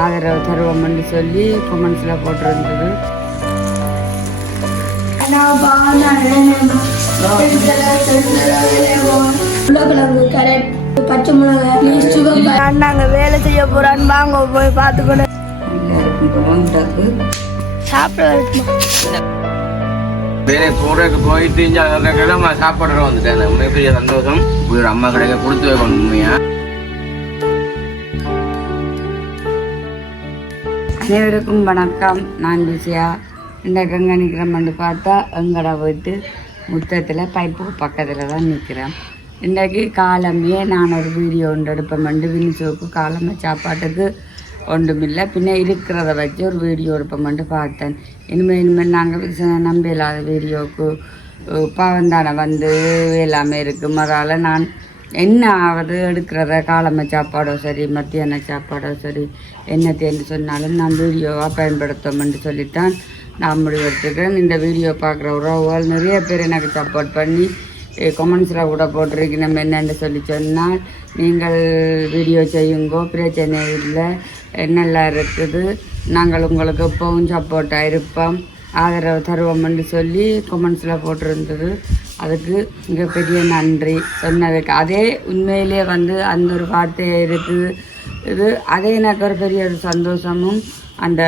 ஆதரவு தருவோம்னு சொல்லி கமெண்ட்ஸில் போட்டிருந்தது. பச்சை மிளகாய் நாங்க வேலை செய்ய போறான்னு வாங்க போய் பார்த்துக்கொண்டு சாப்பிட வேலை போறதுக்கு போயிட்டு சாப்பாடு வந்துட்டேன். மிகப்பெரிய சந்தோஷம். ஒரு அம்மா கடைக்கு கொடுத்து வைக்கணும். உண்மையா அனைவருக்கும் வணக்கம். நான் விஜயா. இன்றைக்கு எங்கே நிற்கிறோம்னு பார்த்தா எங்கடா போயிட்டு முத்தத்தில் பைப்பு பக்கத்தில் தான் நிற்கிறேன். இன்றைக்கு காலமே நான் ஒரு வீடியோ ஒன்று எடுப்பேன். வினிசோக்கு காலமே சாப்பாட்டுக்கு ஒன்றுமில்லை, பின்ன இருக்கிறத வச்சு ஒரு வீடியோ எடுப்பேன் பார்த்தேன். இனிமேல் நாங்கள் நம்ப இல்லாத வீடியோவுக்கு பாவந்தானே வந்து எல்லாமே இருக்கும். அதால் நான் என்ன ஆகுது எடுக்கிறத காலமை சாப்பாடோ சரி மத்தியான சாப்பாடோ சரி என்ன தேர்ந்து சொன்னாலும் நான் வீடியோவாக பயன்படுத்தோம்னு சொல்லித்தான் நான் முடிவெடுத்துக்கிறேன். இந்த வீடியோ பார்க்குற உறவுகள் நிறைய பேர் எனக்கு சப்போர்ட் பண்ணி கமெண்ட்ஸில் கூட போட்டிருக்கு. நம்ம என்னென்னு சொல்லி சொன்னால் நீங்கள் வீடியோ செய்யுங்கோ, பிரச்சனை இல்லை, நல்லா இருக்குது, நாங்கள் உங்களுக்கு எப்பவும் சப்போர்ட்டாக இருப்போம், ஆதரவு தருவோம்னு சொல்லி கமெண்ட்ஸில் போட்டிருந்தது. அதுக்கு மிகப்பெரிய நன்றி சொன்னதுக்கு. அதே உண்மையிலே வந்து அந்த ஒரு வார்த்தை இருக்குது. அதே எனக்கு ஒரு பெரிய ஒரு சந்தோஷமும் அந்த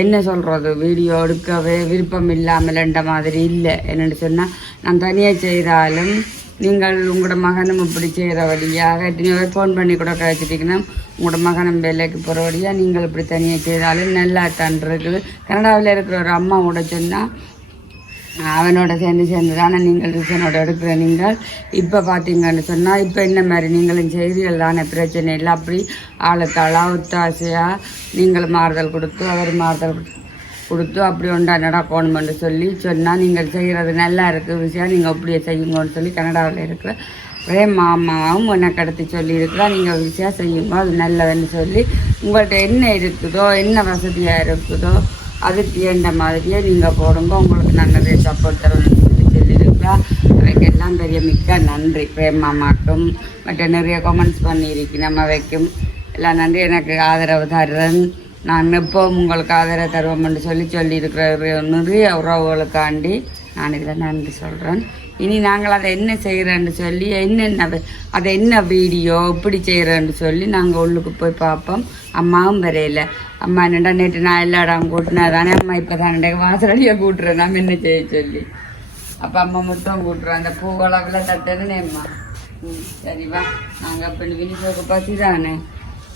என்ன சொல்கிறது வீடியோ எடுக்கவே விருப்பம் இல்லாமல்ன்ற மாதிரி இல்லை. என்னென்னு சொன்னால் நான் தனியாக செய்தாலும் நீங்கள் உங்களோட மகனும் இப்படி செய்கிற வழியாக நீங்கள் ஃபோன் பண்ணி கூட கழிச்சிட்டிங்கன்னா உங்களோட மகனும் வேலைக்கு போகிற வழியாக நீங்கள் இப்படி தனியாக செய்தாலும் நல்லா தான் இருக்குது. கனடாவில் இருக்கிற ஒரு அம்மா கூட சொன்னால் அவனோட சேர்ந்து தானே நீங்கள் ரிசனோட எடுக்கிற நீங்கள் இப்போ பார்த்தீங்கன்னு சொன்னால் இப்போ என்ன மாதிரி நீங்களும் செய்திகள் தானே, பிரச்சனை இல்லை, அப்படி ஆளுத்தாளாக ஒத்தாசையாக நீங்கள் மாறுதல் கொடுத்து அவர் மாறுதல் கொடுத்து அப்படி ஒன்றா நடக்கணுமென்று சொல்லி சொன்னால் நீங்கள் செய்கிறது நல்லா இருக்குது விஷயம், நீங்கள் அப்படியே செய்யுங்கன்னு சொல்லி கனடாவில் இருக்கிற ஒரே மாமாவும் எனக்கு எடுத்து சொல்லியிருக்கிறா. நீங்கள் விஷயம் செய்யுங்க, அது நல்லதுன்னு சொல்லி உங்கள்கிட்ட என்ன இருக்குதோ என்ன வசதியாக இருக்குதோ அதுக்கு ஏண்ட மாதிரியே நீங்கள் போடுங்க, உங்களுக்கு நான் நிறைய சப்போர்ட் தரணும்னு சொல்லி சொல்லியிருக்கிறா. அவைக்கெல்லாம் பெரிய மிக்க நன்றி. பிரேமாமாக்கும் மற்ற நிறைய கமெண்ட்ஸ் பண்ணியிருக்கேன் நம்ம வைக்கும் எல்லாம் நன்றி. எனக்கு ஆதரவு தருறேன், நான் எப்போவும் உங்களுக்கு ஆதரவு தருவோம்னு சொல்லியிருக்கிற நிறைய உறவுகளுக்காண்டி நான் இதில் நன்றி சொல்கிறேன். இனி நாங்கள் அதை என்ன செய்கிறேன்னு சொல்லி அதை என்ன வீடியோ இப்படி செய்கிறேன்னு சொல்லி நாங்கள் உள்ளுக்கு போய் பார்ப்போம். அம்மாவும் வரையில. அம்மா என்னடா நேற்று நான் எல்லா இடம் கூட்டினா தானே அம்மா இப்போ தானே வாசலடியாக கூட்டுறேன் நம்ம என்ன செய்ய சொல்லி. அப்போ அம்மா மட்டும் கூட்டுறோம் அந்த பூவளவில் தட்டதுன்னு அம்மா. சரிவா நாங்கள் அப்போ வினிசோக்கு பசி தானே,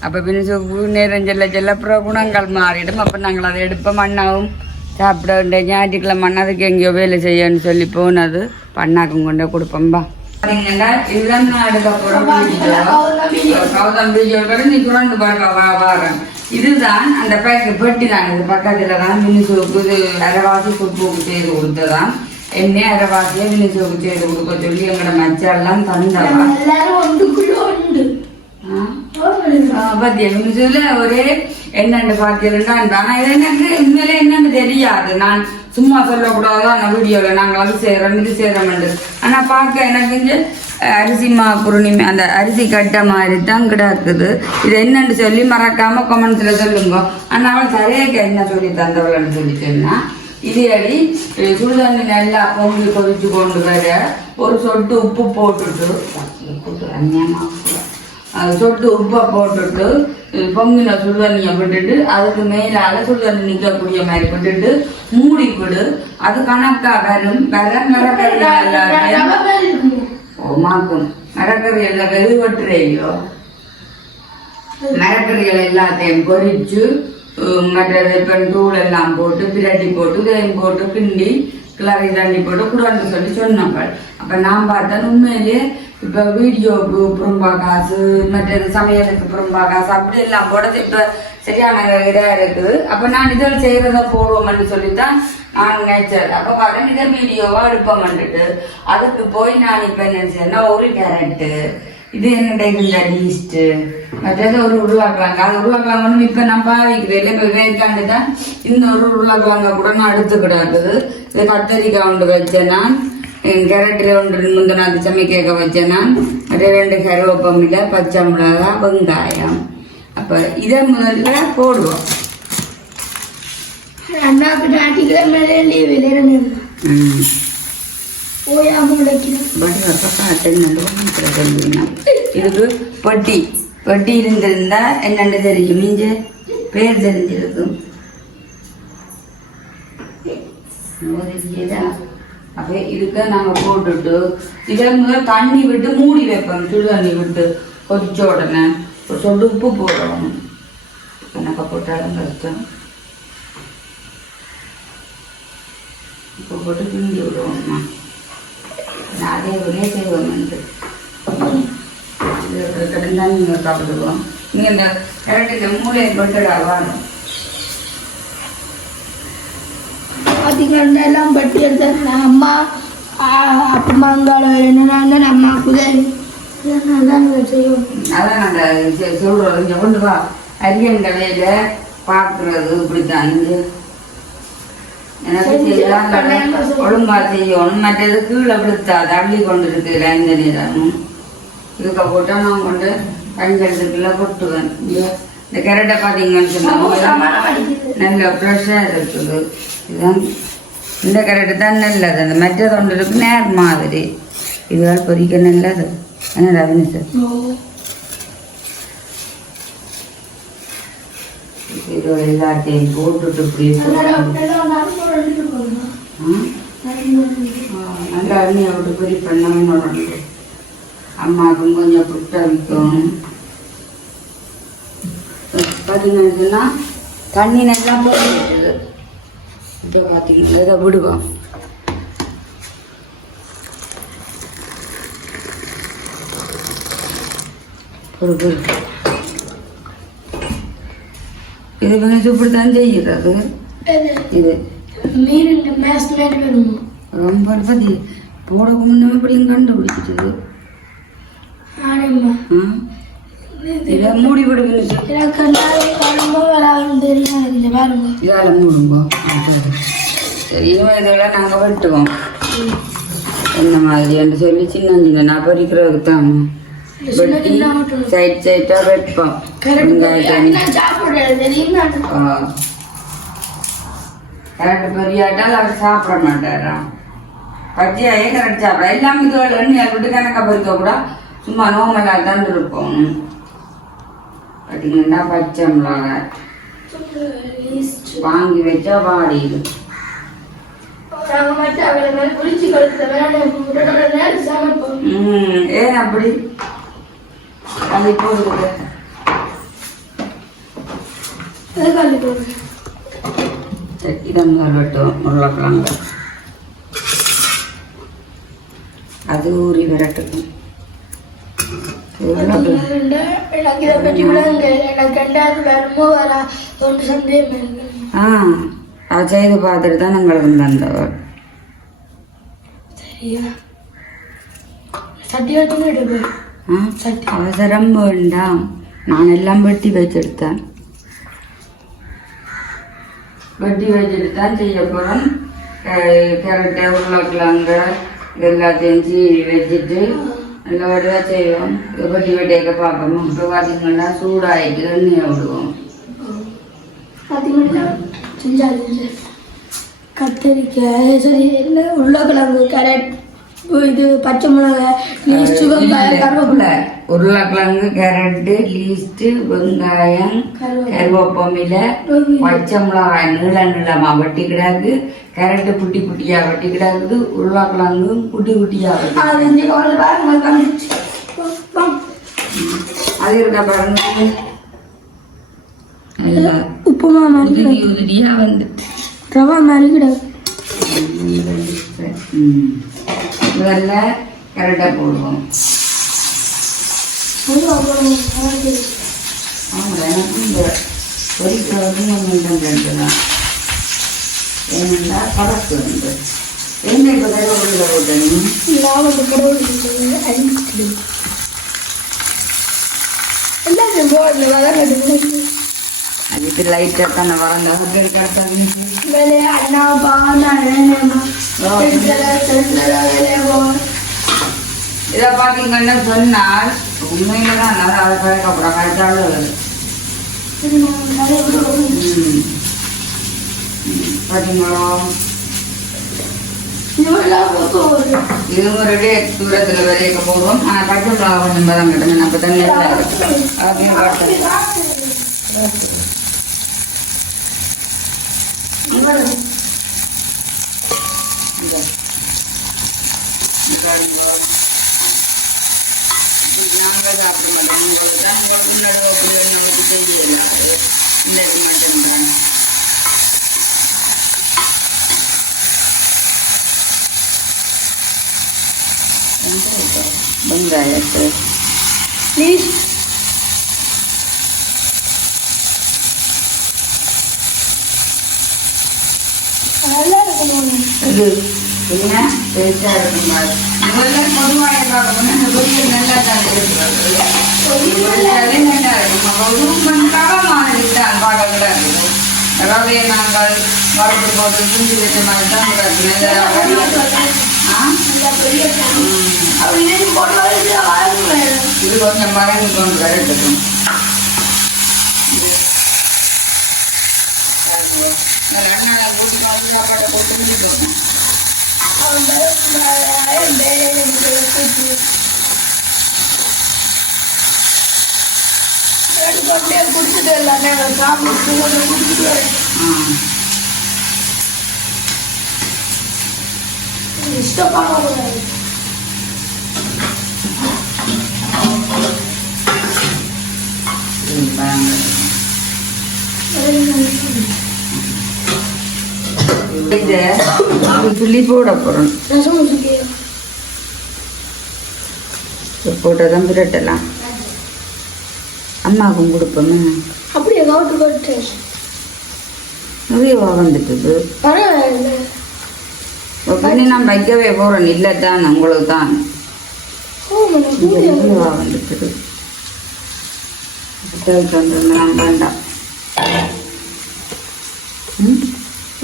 அப்போ வினிசோக்கு நேரம் செல்ல அப்புறம் குணங்கள் மாறிடும். அப்போ நாங்கள் அதை எடுப்போம். அண்ணாவும் சாப்பிட வேண்டிய ஞாயிற்றுக்கிழமை அண்ணாதுக்கு எங்கேயோ வேலை செய்யன்னு சொல்லி போனது பண்ணாக்கும் கொண்டே கொடுப்போம்பா. இதுதான் நான் எடுக்க போகிறேன் வீடியோ. நீ சுரண்டு வரேன். இதுதான் அந்த பெட்டி தான். இது பக்கத்தில் தான் வினிசோக்கு இது அரைவாசி சுப்புக்கு செய்து கொடுத்ததான். என்ன அரைவாசியை வினிசோக்கு செய்து கொடுக்க சொல்லி எங்களோட மச்சாலாம் தந்தவா. ஒரே என்னன்னு பார்த்தீங்கன்னா ஆனால் இது எனக்கு உண்மையிலே என்னன்னு தெரியாது. நான் சும்மா சொல்லக்கூடாது அந்த வீடியோவில் நாங்கள் அது செய்கிறோம் இது செய்கிறோம்ண்டு. ஆனால் பார்க்க எனக்கு அரிசி குருணிமை அந்த அரிசி கட்ட மாதிரி தான் கிடக்குது. இது என்னன்னு சொல்லி மறக்காமல் கமெண்ட்ஸில் சொல்லுங்க. ஆனால் அவள் சரியாக என்ன சொல்லி தந்தவள்னு சொல்லி சொன்னால் இது அடி சுடுதண்ணி நல்லா பொங்கி கொதிச்சு கொண்டு வர ஒரு சொட்டு உப்பு போட்டுட்டு சொட்டு உப்பை போட்டுட்டு பொங்கின சுடுதண்ணியை விட்டுட்டு அதுக்கு மேலால சுடுதண்ணி நிற்கக்கூடிய மாதிரி விட்டுட்டு மூடி விடு. அது கணக்கா வரும் மரக்கறி எல்லாத்தையும் மாக்கும். மரக்கறி எல்லாம் வெறுவட்டுறையோ மரக்கறிகள் எல்லாத்தையும் பொரிச்சு மற்ற தூள் எல்லாம் போட்டு பிரட்டி போட்டு தேயம் போட்டு கிண்டி கிளறி தண்ணி போட்டு குடான்னு சொல்லி சொன்னாங்க. அப்போ நான் பார்த்தேன் உண்மையிலேயே இப்போ வீடியோவுக்கு புறம்பா காசு மற்ற சமையலுக்கு புறம்பா காசு அப்படி எல்லாம் போட இப்போ சரியான இதாக இருக்குது. அப்போ நான் இதில் செய்கிறத போடுவோம்னு சொல்லித்தான் நான் நினைச்சது. அப்போ பார்த்தேன் இதை வீடியோவாக எடுப்போம்ன்ட்டு அதுக்கு போய் நான் இப்போ என்ன செய்யணும்னா ஒரு கேரட்டு இது என்னோட இந்த லீஸ்ட்டு மற்றது ஒரு உருவாக்குவாங்க. அது உருவாக்குவாங்கன்னு இப்போ நான் பாவிக்கிறேன் இல்லை. இப்போ வேக்காண்டு தான் இன்னொரு உருளாக்குவாங்க கூட நான் எடுத்துக்கிடாக்குது. இது கத்தரிக்காய் ஒன்று வச்சேன் நான், கேரட்டில் ஒன்று முந்தின அது சமைக்க வச்சேன் நான், 2 கருவேப்பமில்லை, பச்சை மிளகா, வெங்காயம், அப்போ இதை முதல்ல போடுவோம். அண்ணாக்கு ஞாயிற்றுக்கிழமை லீவு இல்லை ஓயாமல் உழைக்கிறேன். இதுக்கு வட்டி இருந்திருந்தா என்னென்னு தெரியும், இங்க பேர் தெரிஞ்சிருக்கும். அப்போ இதுக்கு நாங்கள் போட்டுட்டு இதை முதல் தண்ணி விட்டு மூடி வைப்போம். சுடு தண்ணி விட்டு கொதிச்ச உடனே ஒரு சொட்டு உப்பு போடணும். எனக்கு போட்டாலும் கஷ்டம். உப்பு போட்டு கிண்டி விடுவோம்மா. நான் அதே ஒரே செய்வோம்ட்டு கிடந்தா நீங்கள் சாப்பிடுவோம். நீங்கள் இந்த கரெக்டுக்கு மூளையை கொண்டுடா வாரும். பார்த்தீங்கன்னா எல்லாம் பட்டி எடுத்தாங்க. அம்மா அப்பா அங்காள என்ன அம்மா குதிரை தான் செய்வோம். அதான் நாங்கள் சொல்கிறோம். இங்கே கொண்டு வா அரியண்ட வேலை பார்க்குறது இப்படித்தான். இங்கே எனக்கு செய்யலாம் ஒழுங்காக செய்யணும். மற்றது கீழே விழுத்தா தள்ளி கொண்டு இருக்குதுல இந்த நேரமும் இதுக்க போட்டால் நான் கொண்டு கண்களுக்குள்ள கொட்டுவேன். இந்த கேரட்டை பார்த்தீங்கன்னு சொன்னால் நல்ல ஃப்ரெஷ்ஷாக இருக்குது. இதுதான் இந்த கேரட்டு தான் நல்லது. அந்த மற்றது ஒன்று இருக்கு நேர் மாதிரி. இதுவால் பொரிக்க நல்லது. என்னடா சார் இது எல்லாத்தையும் போட்டுட்டு இப்படி நல்லா எண்ணெயை விட்டு பொரி பண்ணணும். அம்மாவுக்கும் கொஞ்சம் புட்டை வைக்கணும். பார்த்தீங்கன்னு சொன்னால் தண்ணி நல்லா போட்டு இதை பார்த்துக்கிட்டு இதை விடுவோம். பொறு இது வந்து இப்படி தான் செய்கிறது. இது ரொம்ப பற்றி போட முன்னே இப்படியும் கண்டுபிடிச்சிட்டு இதை மூடி விடுங்க. இதால் மூடுங்க. சரி இனிமேல் இதெல்லாம் நாங்கள் வெட்டுவோம். என்ன மாதிரின்னு சொல்லி சின்ன சின்ன நான் பறிக்கிறதுக்கு தான் வெட்டி சைட் சைட்டாக வைப்போம். கரெக்ட் பெரியாட்டால் அவர் சாப்பிட மாட்டாராம். பச்சையாயே கரெக்ட் சாப்பிட எல்லாம் இதுகள் எண்ணெய் விட்டு கணக்காக பறிக்க கூட சும்மா நோமலாக தான் இருப்போம். பார்த்தீங்கன்னா பச்சை மிளகாய் வாங்கி வச்சா வாடிது. ஏன் அப்படி அது போடுது. இதை முதல் வெட்டும் உருளைக்கிழங்கு அது ஊறி விரட்டுக்கும். அது செய்து பார்த்துட்டு தான் எங்களுக்கு தந்தவர். அவசரம் வேண்டாம். நான் எல்லாம் வெட்டி வச்செடுத்தேன். வெட்டி வச்சுட்டு தான் செய்ய போகிறோம். கேரட்டு உருளைக்கிழங்கு எல்லாத்தையும் சீவி வச்சுட்டு நல்லா வடிவாக செய்வோம். வெட்டி வெட்டியாக பார்ப்போம். இப்போ பார்த்தீங்கன்னா சூடாகிட்டு எண்ணெயை விடுவோம். கத்திரிக்காய் சரி என்ன உருளைக்கிழங்கு கேரட் இது பச்சை மிளகாய் லீஸ்ட் வெங்காயம் கருவேப்பிலை. உருளைக்கிழங்கு கேரட்டு லீஸ்ட்டு வெங்காயம் கருவேப்பமில பச்சை மிளகாய் நீள நீளமாக வெட்டி கிடாது. கேரட்டு குட்டி குட்டியாக வெட்டி கிடாது. உருளைக்கிழங்கு குட்டி குட்டியாக அது இருக்கா பாருங்க. உப்புமா உதிரியாக வந்து ரவா மாதிரி கிடாது. முதல்ல கரெக்டாக போடுவோம். ஆமாம் எனக்கு இந்த பொரிக்கிறது ரெண்டு தான். ஏனென்றா பழக்கு வந்து என்ன இப்போ கருவேப்பிலை போட்டேன். அதுக்கு லைட்டாக தானே வளர்ந்த அண்ணா இதை பார்த்தீங்கன்னா சொன்னால் உண்மையில தான் நல்லா அதை கலக்கப்பட கரெக்டாக பார்த்தீங்களா இவெல்லாம் போகுது. இது ஒரு தூரத்தில் வரைக்க போடுவோம். ஆனால் பச்சை மிளகா கொஞ்சம் பதம் கட்டுங்க. அப்போ தண்ணி அப்படின்னு காட்டுறேன். நாங்கள் சாப்பிட மாட்டோம். உங்களுக்கு தான் உங்களுக்கு நடுவு அப்படி நமக்கு தெரியல. இந்த மாட்டேன் வெங்காயத்து ப்ளீஸ் நல்லா இருக்கணும். இது என்ன டேஸ்டாக இருக்கும். முதல்ல பொதுவாக பார்க்கணும்னா இந்த பொரியல் நல்லா தான் இருக்கிறது. பொரியலே நல்லா இருக்கும். கொஞ்சம் தரமானது தான் பார்க்கக்கூடாது. ரவையை நாங்கள் வறுத்து போட்டு குஞ்சு வச்ச மாதிரி தான் இது கொஞ்சம் மறந்து கொண்டு வரட்டும். அண்ணா கூட்டி சாப்பாட்டை போட்டு முடிக்கணும். குடிச்சிட்டு எல்லாமே சாப்பிட்டு குடிச்சிட்டு இஷ்டப்படாது. துள்ளி போட போறோம். போட்டதான் பிரட்டலாம். அம்மாவுக்கும் கொடுப்போம். அப்படியே கவுட்டு கட்டு நிறையவா வந்துட்டுது. பரவாயில்ல. பண்ணி நான் வைக்கவே போறேன். இல்லை தான் உங்களுக்கு தான் நிறையவா வந்துட்டுது. வேண்டாம்.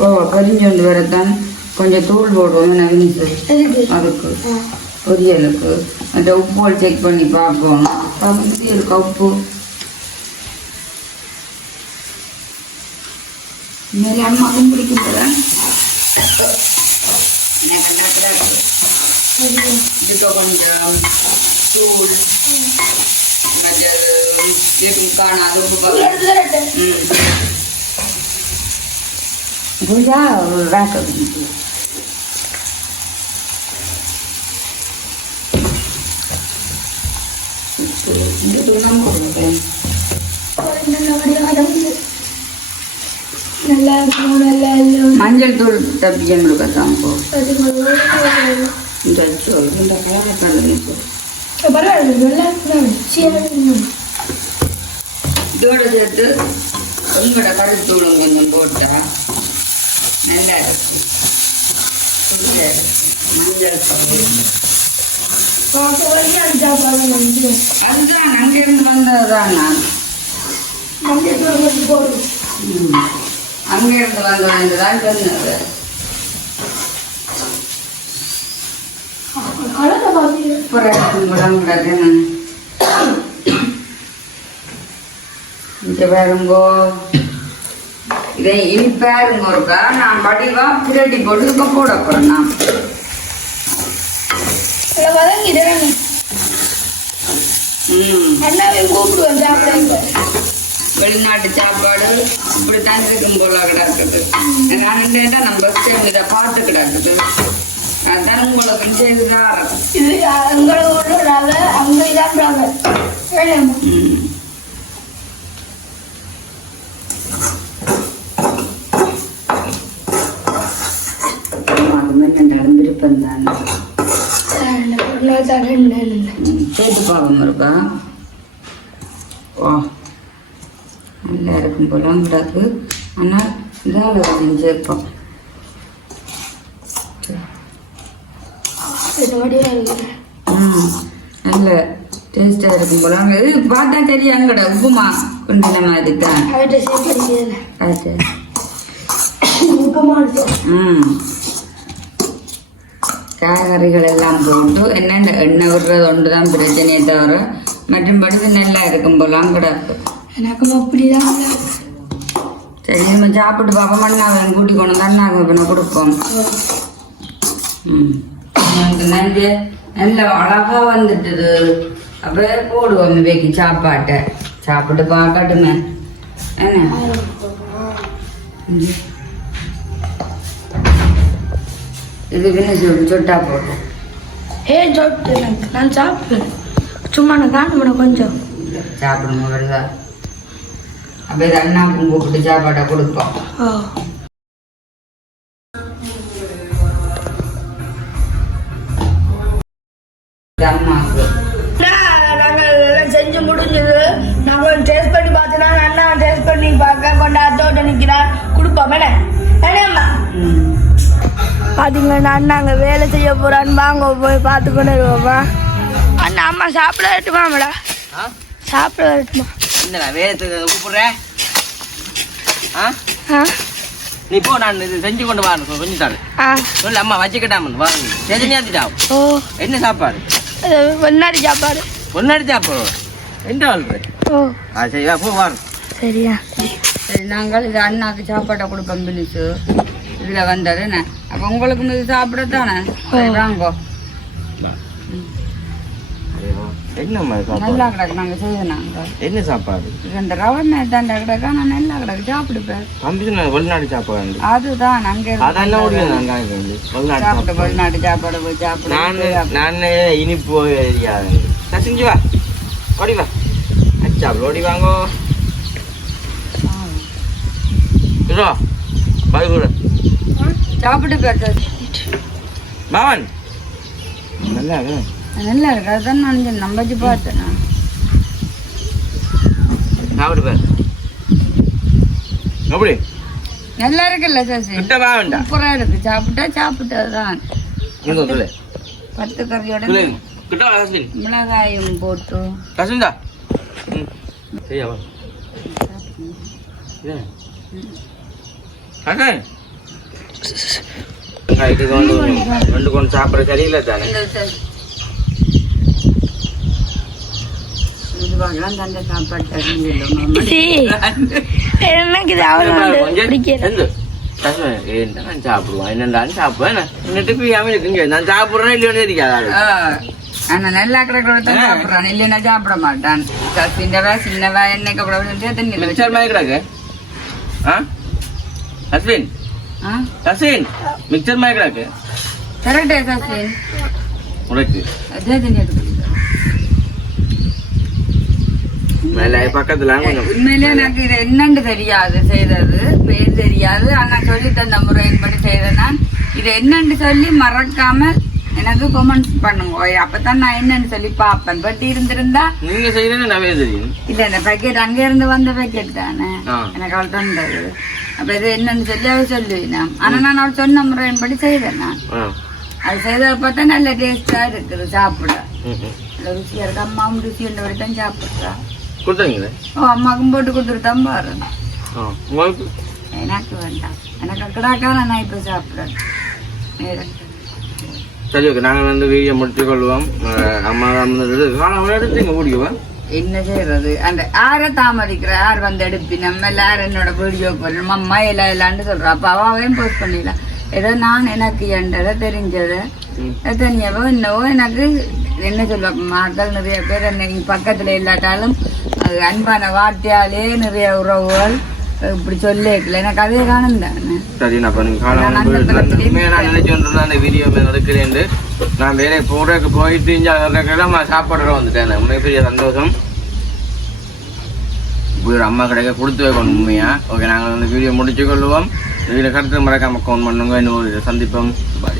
ஓ கரிஞ்சொண்டு வரத்தான் கொஞ்சம் தூள் போடுவோம். நவீன அதுக்கு பொரியலுக்கு அந்த உப்பு செக் பண்ணி பார்ப்போம். பொரியலுக்கு உப்பு மேலே அம்மாவும் பிடிக்கும். இதுக்கு கொஞ்சம் தூள் காணாத பூஜா ராக்க மஞ்சள் தூள் தப்பிச்சு கொடுக்கத்தான் போ. இதோட சேர்த்து உங்களோட கருத்தூளும் கொஞ்சம் போட்டா நல்லா இருக்கு. மஞ்சள் அதுதான் அங்கிருந்து வந்ததுதான். நான் அங்கிருந்து வந்ததுதான் சொன்னது. பாருங்கோ இதை இனி பாருங்க ஒருக்கா நான் படிவா பிரட்டி போட்டு இருக்க போட போறேன். நான் வெளிநாட்டு சாப்பாடு இப்படித்தான் இருக்கும் போல கிடக்குது. நான் என்ன நம்ம இதை பார்த்து கிடக்குது. அதான் உங்களுக்கு செய்துதான் இது எங்களோட அங்க இதான் நடந்திருப்பேன் தான். சேர்த்து பாவம் இருக்கா. ஓ நல்லா இருக்கும் போல கிடக்கு. ஆனால் இதால் கொஞ்சம் சேர்ப்போம். நல்ல டேஸ்டாக இருக்கும் போல. இது பார்த்தா தெரியும் கடை உப்புமா கொண்டு மாதிரி தான். காய்கறிகள் எல்லாம் போட்டு என்ன எண்ணெய் விடுறது ஒன்று தான் பிரச்சனையே தவிர மற்றும்படி நல்லா இருக்கும் போலாம் கிடக்கு. எனக்கும் அப்படிதான் சரி நம்ம சாப்பிட்டு பார்ப்போம். அண்ணாவை கூட்டி கொண்டு வந்து அண்ணாவுக்கு இப்போ கொடுப்போம். நஞ்சு நல்ல அழகா வந்துட்டுது. அப்படியே போடுவோம் இவைக்கு சாப்பாட்டை. சாப்பிட்டு பார்க்கட்டுமே என்ன. இதுக்கு என்ன சொட்டா போடுறோம். சொட்டு நான் சாப்பிடுவேன். சும்மா நான் காணுமேண்ணா கொஞ்சம் சாப்பிடுங்க வருதா. அப்படியே அண்ணாக்கும் கூப்பிட்டு சாப்பாட்டை கொடுப்போம். அம்மாவுக்கு நாங்கள் செஞ்சு முடிஞ்சது. நாங்கள் டேஸ்ட் பண்ணி பார்த்தோன்னா அண்ணா டேஸ்ட் பண்ணி பார்க்க கொண்டு அத்தோட்ட நிற்கிறான் கொடுப்போம். என்னம்மா பார்த்தீங்களா அண்ணா அங்கே வேலை செய்ய போகிறான்னு வாங்க போய் பார்த்து கொண்டு வருவோம்மா. அண்ணா அம்மா சாப்பிட வரட்டுமாம்டா? சாப்பிட வரட்டுமா? இல்லைண்ணா வேலை கூப்பிடுறேன். நீ போ, நான் இது செஞ்சு கொண்டு வரணும் கொஞ்சம் தாள். சொல்லு அம்மா வச்சுக்கிட்டாமன் வாங்க செஞ்சு. ஓ என்ன சாப்பாடு? ஒன்னாடி சாப்பாடு. ஒன்னாடி சாப்பாடு என்ன வாழ்க்கை? ஓ சரி வா போ வாங்க. சரியா? சரி நாங்கள் இது அண்ணாக்கு சாப்பாட்டை கொடுப்போம். பிலிசு இதில் வந்தது என்ன அப்போ உங்களுக்கும் இது சாப்பிடத்தானே வாங்கோ. என்னம்மா நல்லா கிடக்கு நாங்கள் செய்து. நாங்கள் என்ன சாப்பாடு? ரெண்டு ரவை தாண்டா கிடக்கா. நான் நல்லா கிடக்கு சாப்பிடுப்பேன். வெளிநாடு சாப்பாடு அதுதான் அங்கே சாப்பிட்டு வெளிநாட்டு சாப்பாடு போய் சாப்பிடு. நான் இனிப்பு செஞ்சு வா ஓடி வா சாப்பிடு ஓடி வாங்கோ. சாப்பிட்டு பேர் மாவன் நல்லா நல்லா இருக்கு. அதுதான் நான் நம்பச்சு பார்த்தேன். சாப்பிட்டு பேர் எப்படி நல்லா இருக்குல்ல சசி? சூப்பரா இருக்கு. சாப்பிட்டா சாப்பிட்டதுதான். 10 கறியோட மிளகாயும் போட்டு ரெண்டு கொண்டு சாப்பிட சரியில்லை தானே. சாப்பாடு சாப்பிடுவான் என்னன்னு சாப்பிடுவேன். நான் சாப்பிடுறேன் இல்லையோன்னு இருக்காது. ஆனா நல்லா கிடக்கிறதான் சாப்பிடுறான். இல்லைன்னா சாப்பிட மாட்டான். சின்னவா எண்ணெய் கிடக்கு. அஸ்வின் அஸ்வின் மிக்சர் மாதிரி கிடக்கு. கரெக்டே சசின் உனக்கு பக்கத்துல உண்மையிலே எனக்கு இது என்னன்னு தெரியாது. செய்தது பேர் தெரியாது. ஆனா சொல்லி தந்த முறையின்படி செய்த நான் இதை என்னன்னு சொல்லி மறக்காம எனக்கு கமெண்ட்ஸ் பண்ணுங்க. அப்பதான் நான் என்னன்னு சொல்லி பாப்பேன். பட் இருந்திருந்தா நீங்க செய்யறது நிறைய தெரியும். இல்ல இந்த பேக்கெட் அங்க இருந்து வந்த பேக்கெட் தானே எனக்கு அவள் தந்தது. அப்ப இது என்னன்னு சொல்லி அவள் சொல்லுவேன். ஆனா நான் அவள் சொன்ன முறையின்படி செய்தேன். நான் அது செய்ததை பார்த்தா நல்ல டேஸ்டா இருக்குது. சாப்பிட ருசியா இருக்கு. அம்மாவும் ருசி உள்ளபடி தான் சாப்பிட்றா. அம்மாவுக்கும் போட்டு கொடுத்துருதான் பாரு. எனக்கு வேண்டாம். எனக்கு கிடாக்கா நான் இப்ப சாப்பிடுறேன். சரி ஓகே நாங்கள் வந்து வீடியோ முடிச்சு கொள்வோம். அம்மா எடுத்து முடிக்குவோம். என்ன செய்யறது? அந்த யாரை தாமதிக்கிற யார் வந்து எடுப்பி நம்ம எல்லாரும் என்னோட வீடியோ போடணும் அம்மா எல்லாம் இல்லான்னு சொல்றா. அப்ப அவாவையும் போஸ்ட் பண்ணிடலாம். ஏதோ நான் எனக்கு என்றதை தெரிஞ்சதை தனியாவோ என்னவோ எனக்கு என்ன சொல்லுவாங்க மக்கள் நிறைய பேர் என்ன பக்கத்துல இல்லாட்டாலும் அன்பான வார்த்தையாலே நிறைய உறவுகள் இப்படி சொல்லிக்கல. எனக்கு அதே காணும் தானே. சரி நான் நினைச்சுட்டு அந்த வீடியோ எடுக்கிறேன். நான் வேலை போடுறதுக்கு போயிட்டு சாப்பாடுற வந்துட்டேன். மிகப்பெரிய சந்தோஷம். இப்படி ஒரு அம்மா கடைக்கு கொடுத்து வைக்கணும் உண்மையா. ஓகே நாங்கள் வந்து வீடியோ முடிச்சு கொள்வோம். இதில் கருத்து மறக்காம கவுண்ட் பண்ணுங்க. இன்னொரு சந்திப்போம். பாய்.